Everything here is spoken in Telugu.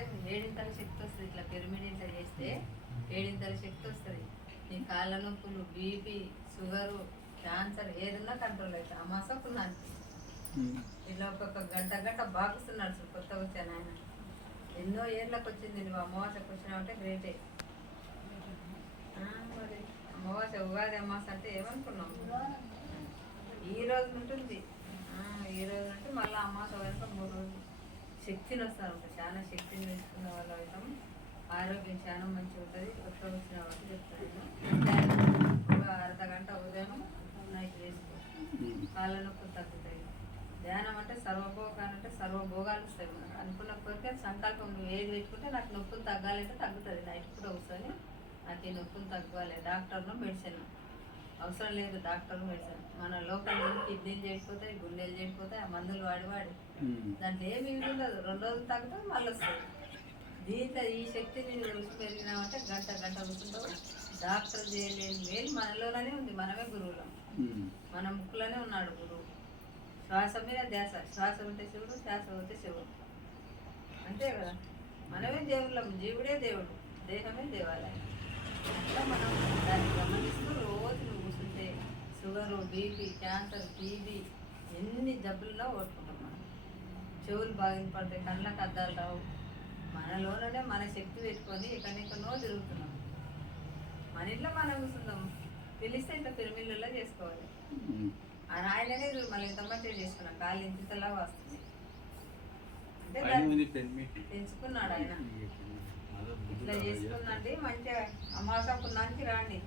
అంటే ఏడింతల శక్తి వస్తుంది. ఇట్లా పిరమిడ్ ఇట్లా చేస్తే ఏడింతల శక్తి వస్తుంది. నీ కాళ్ళ నొప్పులు, బీపీ, షుగరు, క్యాన్సర్ ఏదన్నా కంట్రోల్ అవుతుంది. అమాసకున్నాను ఇట్లా ఒక్కొక్క గంట బాగుస్తున్నాడు. సార్ కొత్తగా వచ్చాను ఆయన ఎన్నో ఏళ్ళకి వచ్చింది. నువ్వు అమావాస్యకు వచ్చినావంటే గ్రేటే. మరి అమావాస్య ఉగాది అమావాస్య అంటే ఏమనుకున్నావు? ఈ రోజు ఉంటుంది. ఈ రోజు నుండి మళ్ళీ అమావాస్య వరకు 3 రోజులు శక్తిని వస్తారు. చాలా శక్తిని తీసుకున్న వాళ్ళు అవుతాం. ఆరోగ్యం చాలా మంచిగా ఉంటుంది. కొత్త వచ్చిన వాళ్ళు చెప్తాను. ఒక అర్ధగంట ఉదయం నైట్ వేసుకో, కాళ్ళ నొప్పులు తగ్గుతాయి. ధ్యానం అంటే సర్వభోగాలు అంటే సర్వభోగాలు వస్తాయి. మనకు అనుకున్న కోరిక సంకల్పం నువ్వు ఏది పెట్టుకుంటే నాకు నొప్పులు తగ్గాలంటే తగ్గుతుంది. నైట్ కూడా కూర్చొని నాకు ఈ నొప్పులు తగ్గాలి. డాక్టర్ను మెడిసిన్ అవసరం లేదు. డాక్టర్ మెడిసిన్ మన లోకల్ కిడ్నీలు చేయకపోతాయి, గుండెలు చేయకపోతాయి. ఆ మందులు వాడి దాంట్లో ఏమి ఉండదు. 2 రోజులు తగ్గుతుంది, మళ్ళీ వస్తుంది. దీంట్లో ఈ శక్తిని రుచి పెరిగినామంటే గంట కూర్చుంటావు. డాక్టర్ చేయలేని వేలు మనలోనే ఉంది. మనమే గురువులం. మన ముక్కులోనే ఉన్నాడు గురువు. శ్వాస మీద ధ్యాస. శ్వాస ఉంటే శివుడు, శ్వాస ఉంటే శివుడు. అంతే కదా. మనమే దేవుళ్ళం. జీవుడే దేవుడు, దేహమే దేవాలయం. అట్లా మనం దాన్ని గమనిస్తూ రోజు నువ్వు కూర్చుంటే షుగరు, బీపీ, క్యాన్సర్, టీబీ ఎన్ని జబ్బుల్లో ఓడుకుంటాం మనం. చెవులు బాగా పడతాయి, కళ్ళకు అద్దాలు రావు. మనలోనే మన శక్తి పెట్టుకొని ఎక్కడెక్కడో తిరుగుతున్నాం. మన ఇంట్లో మనం కూర్చుందాం. పిలిస్తే ఇంత పిరమిళ్ళలో చేసుకోవాలి. ఆయననే మళ్ళీ ఇంత మంచిగా చేసుకున్నాం. కాళ్ళు ఇంతలా వస్తుంది అంటే పెంచుకున్నాడు ఆయన. ఇట్లా చేసుకున్నది మంచిగా అమాసపున్నానికి రాండి.